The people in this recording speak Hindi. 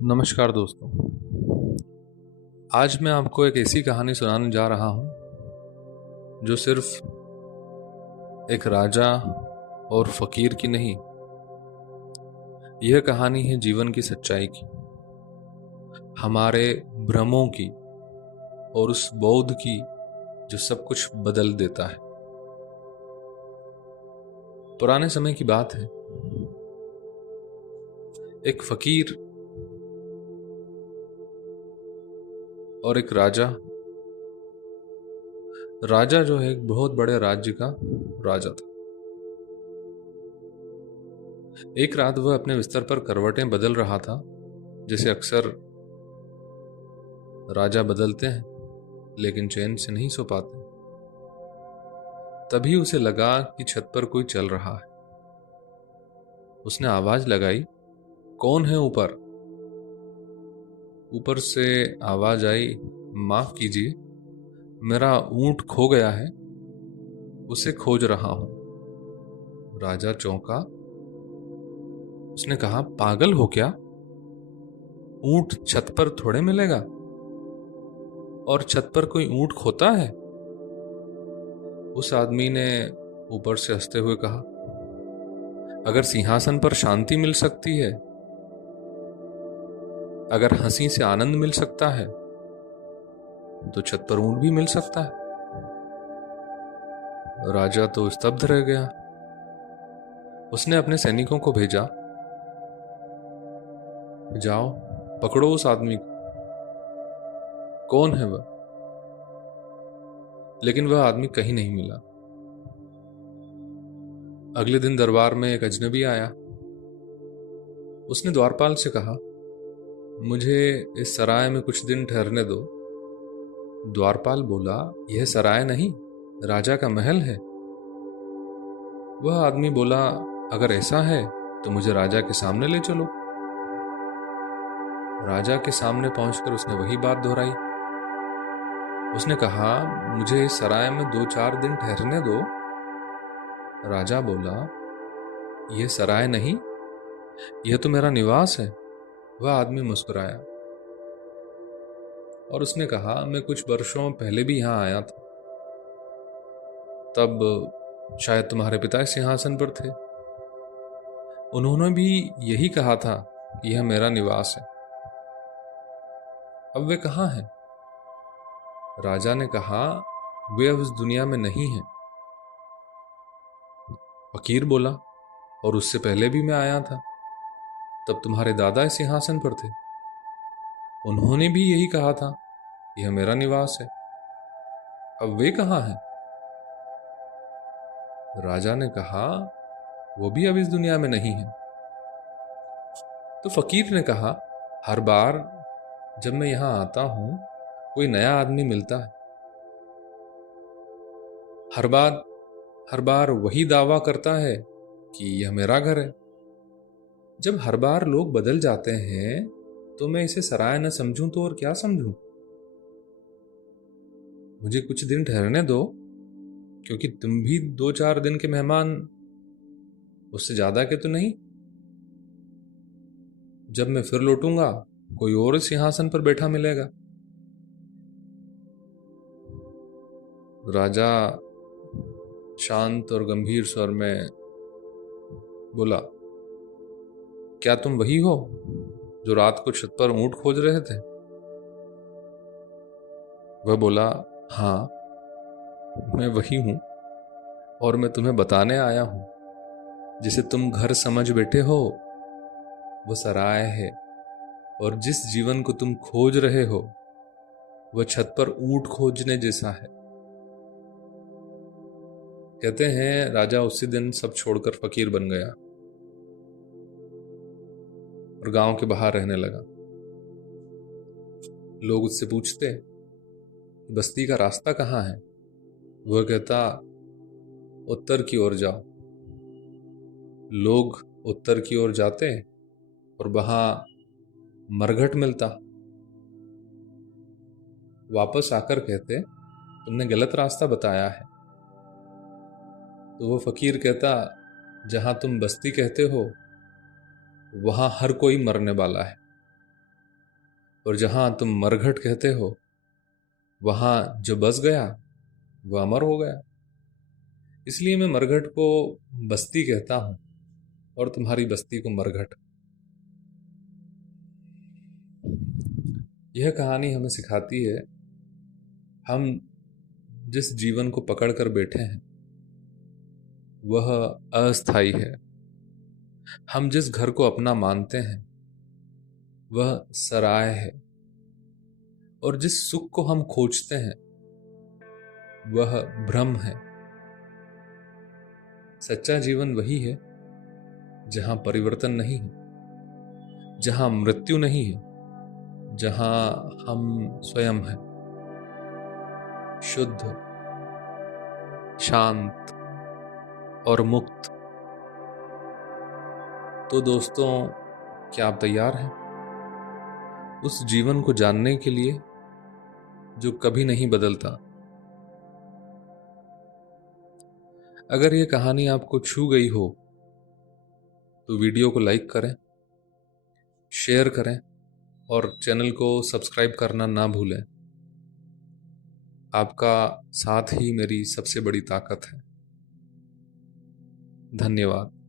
नमस्कार दोस्तों। आज मैं आपको एक ऐसी कहानी सुनाने जा रहा हूं जो सिर्फ एक राजा और फकीर की नहीं, यह कहानी है जीवन की सच्चाई की, हमारे भ्रमों की और उस बोध की जो सब कुछ बदल देता है। पुराने समय की बात है। एक फकीर और एक राजा। राजा जो है एक बहुत बड़े राज्य का राजा था। एक रात वह अपने बिस्तर पर करवटें बदल रहा था, जैसे अक्सर राजा बदलते हैं, लेकिन चैन से नहीं सो पाते। तभी उसे लगा कि छत पर कोई चल रहा है। उसने आवाज लगाई, कौन है ऊपर? ऊपर से आवाज आई, माफ कीजिए, मेरा ऊंट खो गया है, उसे खोज रहा हूं। राजा चौंका। उसने कहा, पागल हो क्या? ऊंट छत पर थोड़े मिलेगा, और छत पर कोई ऊंट खोता है? उस आदमी ने ऊपर से हंसते हुए कहा, अगर सिंहासन पर शांति मिल सकती है, अगर हंसी से आनंद मिल सकता है, तो छत पर ऊंट भी मिल सकता है। राजा तो स्तब्ध रह गया। उसने अपने सैनिकों को भेजा, जाओ पकड़ो उस आदमी को, कौन है वह? लेकिन वह आदमी कहीं नहीं मिला। अगले दिन दरबार में एक अजनबी आया। उसने द्वारपाल से कहा, मुझे इस सराय में कुछ दिन ठहरने दो। द्वारपाल बोला, यह सराय नहीं, राजा का महल है। वह आदमी बोला, अगर ऐसा है तो मुझे राजा के सामने ले चलो। राजा के सामने पहुंचकर उसने वही बात दोहराई। उसने कहा, मुझे इस सराय में 2-4 दिन ठहरने दो। राजा बोला, यह सराय नहीं, यह तो मेरा निवास है। वह आदमी मुस्कुराया और उसने कहा, मैं कुछ वर्षों पहले भी यहां आया था, तब शायद तुम्हारे पिता सिंहासन पर थे। उन्होंने भी यही कहा था कि यह मेरा निवास है। अब वे कहाँ हैं? राजा ने कहा, वे अब इस दुनिया में नहीं हैं। फकीर बोला, और उससे पहले भी मैं आया था, तब तुम्हारे दादा इस सिंहासन पर थे। उन्होंने भी यही कहा था, यह मेरा निवास है। अब वे कहाँ हैं? राजा ने कहा, वो भी अब इस दुनिया में नहीं है। तो फकीर ने कहा, हर बार जब मैं यहां आता हूं, कोई नया आदमी मिलता है। हर बार वही दावा करता है कि यह मेरा घर है। जब हर बार लोग बदल जाते हैं, तो मैं इसे सराय न समझूं तो और क्या समझूं? मुझे कुछ दिन ठहरने दो, क्योंकि तुम भी 2-4 दिन के मेहमान, उससे ज्यादा के तो नहीं। जब मैं फिर लौटूंगा, कोई और इस सिंहासन पर बैठा मिलेगा। राजा शांत और गंभीर स्वर में बोला, क्या तुम वही हो जो रात को छत पर ऊंट खोज रहे थे? वह बोला, हाँ, मैं वही हूं, और मैं तुम्हें बताने आया हूं, जिसे तुम घर समझ बैठे हो, वह सराय है, और जिस जीवन को तुम खोज रहे हो, वह छत पर ऊंट खोजने जैसा है। कहते हैं राजा उसी दिन सब छोड़कर फकीर बन गया और गांव के बाहर रहने लगा। लोग उससे पूछते, बस्ती का रास्ता कहाँ है? वह कहता, उत्तर की ओर जाओ। लोग उत्तर की ओर जाते और वहां मरघट मिलता। वापस आकर कहते, तुमने गलत रास्ता बताया है। तो वो फकीर कहता, जहां तुम बस्ती कहते हो, वहां हर कोई मरने वाला है। और जहां तुम मरघट कहते हो, वहां जो बस गया वह अमर हो गया। इसलिए मैं मरघट को बस्ती कहता हूं और तुम्हारी बस्ती को मरघट। यह कहानी हमें सिखाती है, हम जिस जीवन को पकड़ कर बैठे हैं वह अस्थाई है। हम जिस घर को अपना मानते हैं वह सराय है। और जिस सुख को हम खोजते हैं वह भ्रम है। सच्चा जीवन वही है जहां परिवर्तन नहीं है, जहां मृत्यु नहीं है, जहां हम स्वयं हैं, शुद्ध, शांत और मुक्त। तो दोस्तों, क्या आप तैयार हैं उस जीवन को जानने के लिए जो कभी नहीं बदलता? अगर यह कहानी आपको छू गई हो तो वीडियो को लाइक करें, शेयर करें और चैनल को सब्सक्राइब करना ना भूलें। आपका साथ ही मेरी सबसे बड़ी ताकत है। धन्यवाद।